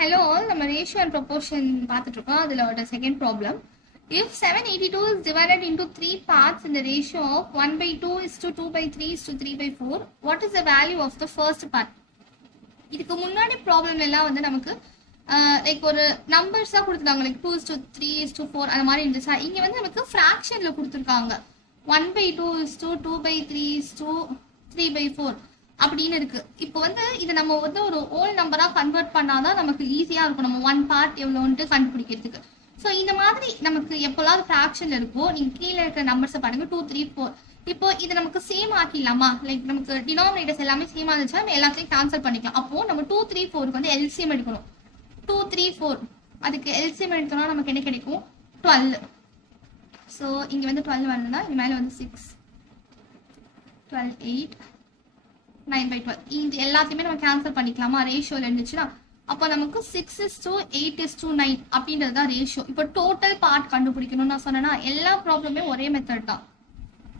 Hello all, நம்ம ratio and proportion பார்த்துட்டு இருக்கோம். அதுல ஒரு second problem. If 782 is divided into 3 parts in the ratio of 1/2 is to 2/3 is to 3/4, what is the value of the first part? இதுக்கு முன்னாடி problem எல்லாம் வந்து நமக்கு லைக் ஒரு நம்பர்ஸா கொடுத்துருக்காங்க, லைக் 2:3 4 அந்த மாதிரி இருந்துச்சா. இங்க வந்து நமக்கு ஃப்ராக்ஷன்ல கொடுத்துருக்காங்க 1/2 is to 2/3 is to 3/4 அப்படின்னு இருக்கு. இப்போ வந்து இதை நம்ம வந்து ஒரு ஓல் நம்பரா கன்வெர்ட் பண்ணாதான் நமக்கு ஈஸியா இருக்கும், நம்ம ஒன் பார்ட் எவ்வளோன்ட்டு கண்டுபிடிக்கிறதுக்கு. ஸோ இந்த மாதிரி நமக்கு எப்போல்லாம் ஃப்ராக்ஷன் இருக்கோ நீங்க கீழே இருக்கிற நம்பர்ஸை பாருங்க 2 3 4. இப்போ இது நமக்கு சேம் ஆக்கிடலாமா, லைக் நமக்கு டினாமினேட்டர்ஸ் எல்லாமே சேம் ஆச்சுன்னா நம்ம எல்லாத்தையும் கேன்சல் பண்ணிக்கலாம். அப்போ நம்ம 2 3 4க்கு வந்து எல்சிஎம் எடுக்கணும். 2 3 4 அதுக்கு எல்சிஎம் எடுத்தோம்னா நமக்கு என்ன கிடைக்கும், 12. ஸோ இங்க வந்து 12 வரணும்னா இது மேலே வந்து 6 12 8 9/12 இது எல்லாத்தையுமே நம்ம கேன்சல் பண்ணிக்கலாமா ரேஷியோல இருந்துச்சுன்னா. அப்போ நமக்கு 6:8:9 அப்படின்றது தான் ரேஷியோ. இப்போ டோட்டல் பார்ட் கண்டுபிடிக்கணும்னு நான் சொன்னேன்னா எல்லா ப்ராப்ளமே ஒரே மெத்தட் தான்.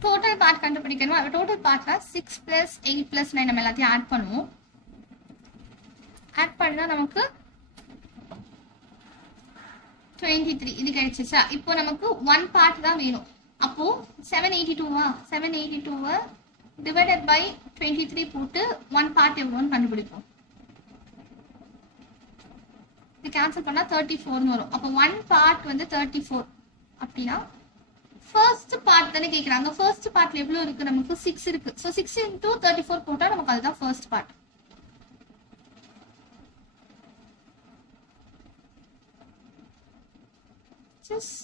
டோட்டல் பார்ட் கண்டுபிடிக்கணும். டோட்டல் பார்ட்ல 6 + 8 + 9 நம்ம எல்லாத்தையும் ஆட் பண்ணுவோம். ஆட் பண்ணா நமக்கு 23 இது கிடைச்சிச்சா. இப்போ நமக்கு ஒன் பார்ட் தான் வேணும். அப்போ 782 divided by 23 போட்டு ஒன் பார்ட் எவ்வளோன்னு கண்டுபிடிப்போம். இது கேன்சல் பண்ணா 34 வரும். அப்போ ஒன் பார்ட் வந்து 34 அப்படின்னா ஃபர்ஸ்ட் பார்ட் தானே கேட்குறாங்க. ஃபர்ஸ்ட் பார்ட்ல எவ்வளோ இருக்கு, நமக்கு 6 இருக்கு. ஸோ 6 × 34 போட்டா நமக்கு அதுதான் ஃபர்ஸ்ட் பார்ட். just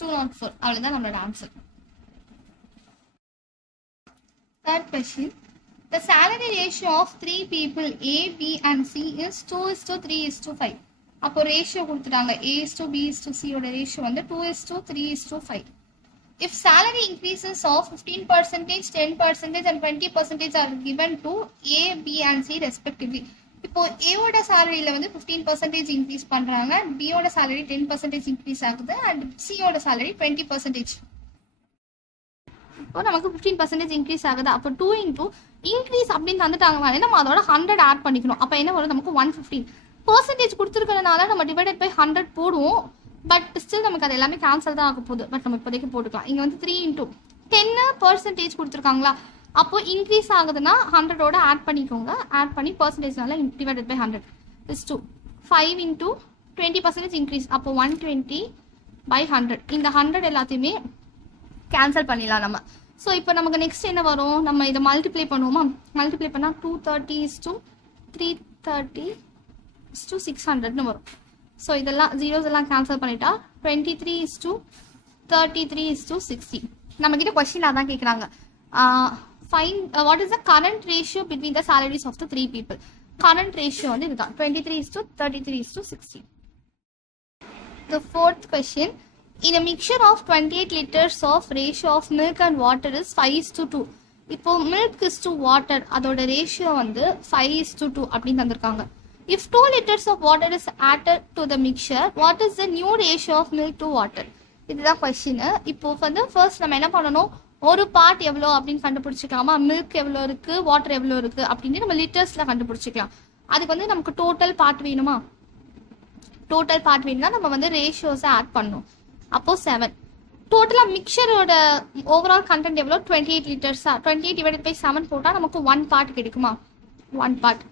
204 அவ்வளவுதான் நம்மளோட answer. Third question. The salary ratio of 3 people A, B and C is 2:3:5. அப்போ ரேஷியோ கொடுத்துட்டாங்க A:B:C ஓட ரேஷியோ வந்து 2:3:5. If salary increases of 15%, 10% and 20% are given to A, B and C respectively. இப்போ A ஓட சாலரியில வந்து 15% increase பண்றாங்க, B ஓட salary 10% increase ஆகுது அண்ட் C ஓட சாலரி 20%. இப்போ நமக்கு 15% இன்க்ரீஸ் ஆகுது. அப்போ 2 × இன்க்ரீஸ் அப்படின்னு தந்துட்டாங்க, நம்ம அதோட 100 ஆட் பண்ணிக்கணும். அப்போ என்ன வரும், நமக்கு 115% கொடுத்துருக்கிறதுனால நம்ம டிவைடட் பை 100 போடுவோம். பட் ஸ்டில் நமக்கு அது எல்லாமே கேன்சல் தான் ஆக போகுது. பட் நம்ம இப்போதைக்கு போட்டுக்கலாம். இங்கே வந்து 3 × 10% கொடுத்துருக்காங்களா. அப்போ இன்க்ரீஸ் ஆகுதுன்னா 100ஓட ஆட் பண்ணிக்கோங்க. ஆட் பண்ணி பர்சன்டேஜ்னால டிவைடட் பை 100 is 2. 5 × 20% இன்க்ரீஸ். அப்போ 120/100. இந்த 100 எல்லாத்தையுமே கேன்சல் பண்ணிடலாம் நம்ம. ஸோ இப்போ நமக்கு நெக்ஸ்ட் என்ன வரும், நம்ம இதை மல்டிப்ளை பண்ணுவோமா. மல்டிப்ளை பண்ணால் 230:330:600ன்னு வரும். ஸோ இதெல்லாம் ஜீரோஸ் எல்லாம் கேன்சல் பண்ணிட்டா 23:33:60. நம்ம கிட்ட கொஸ்டின் அதான் கேட்குறாங்க, find what is the current ratio between the salaries of the 3 people. current ratio வந்து இதுதான் 23:33:60. The fourth question. In a mixture of 28 liters of ratio of milk and water is 5:2. இப்போ milk is to water அதோட ratio வந்து 5:2 அப்படின்னு தந்திருக்காங்க. If 2 liters of water is added to the mixture, what is the new ratio of milk to water? இதுதான் question. இப்போ வந்து first நம்ம என்ன பண்ணணும், ஒரு பார்ட் எவ்வளோ அப்படின்னு கண்டுபிடிச்சிக்கலாமா. மில்க் எவ்வளோ இருக்கு, வாட்டர் எவ்வளோ இருக்கு அப்படின்னு நம்ம லிட்டர்ஸ்ல கண்டுபிடிச்சிக்கலாம். அதுக்கு வந்து நமக்கு டோட்டல் பார்ட் வேணுமா. டோட்டல் பார்ட் வேணும்னா நம்ம வந்து ரேஷியோஸை ஆட் பண்ணணும். அப்போ 7. டோட்டலாக மிக்சரோட ஓவரால் கண்டென்ட் எவ்வளோ, 28 லிட்டர்ஸா. 28 divided by 7 போட்டால் நமக்கு 1 பார்ட் கிடைக்குமா. 1 பார்ட்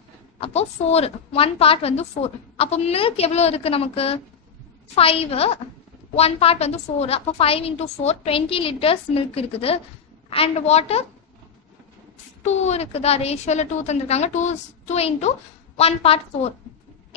அப்போ 4. 1 பார்ட் வந்து 4. அப்போ மில்க் எவ்வளோ இருக்கு நமக்கு 5. 1 பார்ட் வந்து 4. அப்போ 5 × 4 20 லிட்டர்ஸ் மில்க் இருக்குது. அண்ட் வாட்டர் 2 இருக்குதா, ரேஷியோவில் 2 தந்துருக்காங்க. 2 × 1 பார்ட் 4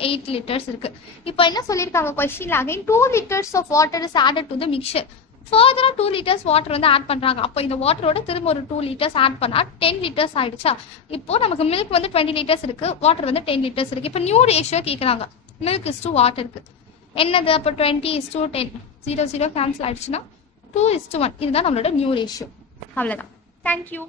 8 லிட்டர்ஸ் இருக்கு. இப்போ என்ன சொல்லியிருக்காங்க கொஸ்டின்ல, again 2 liters of water is added to the mixture. ஃபர்தரா 2 liters வாட்டர் வந்து ஆட் பண்றாங்க. அப்போ இந்த வாட்டரோட திரும்ப ஒரு 2 liters ஆட் பண்ணா 10 liters ஆயிடுச்சா. இப்போ நமக்கு மில்க் வந்து 20 liters இருக்கு, வாட்டர் வந்து 10 liters இருக்கு. இப்போ நியூ ரேஷியோ கேட்குறாங்க மில்க் is to வாட்டருக்கு என்னது. அப்போ 20:10 0 0 கேன்சல் ஆயிடுச்சுன்னா 2:1. இதுதான் நம்மளோட நியூ ரேஷியோ. அவ்வளோதான். தேங்க்யூ.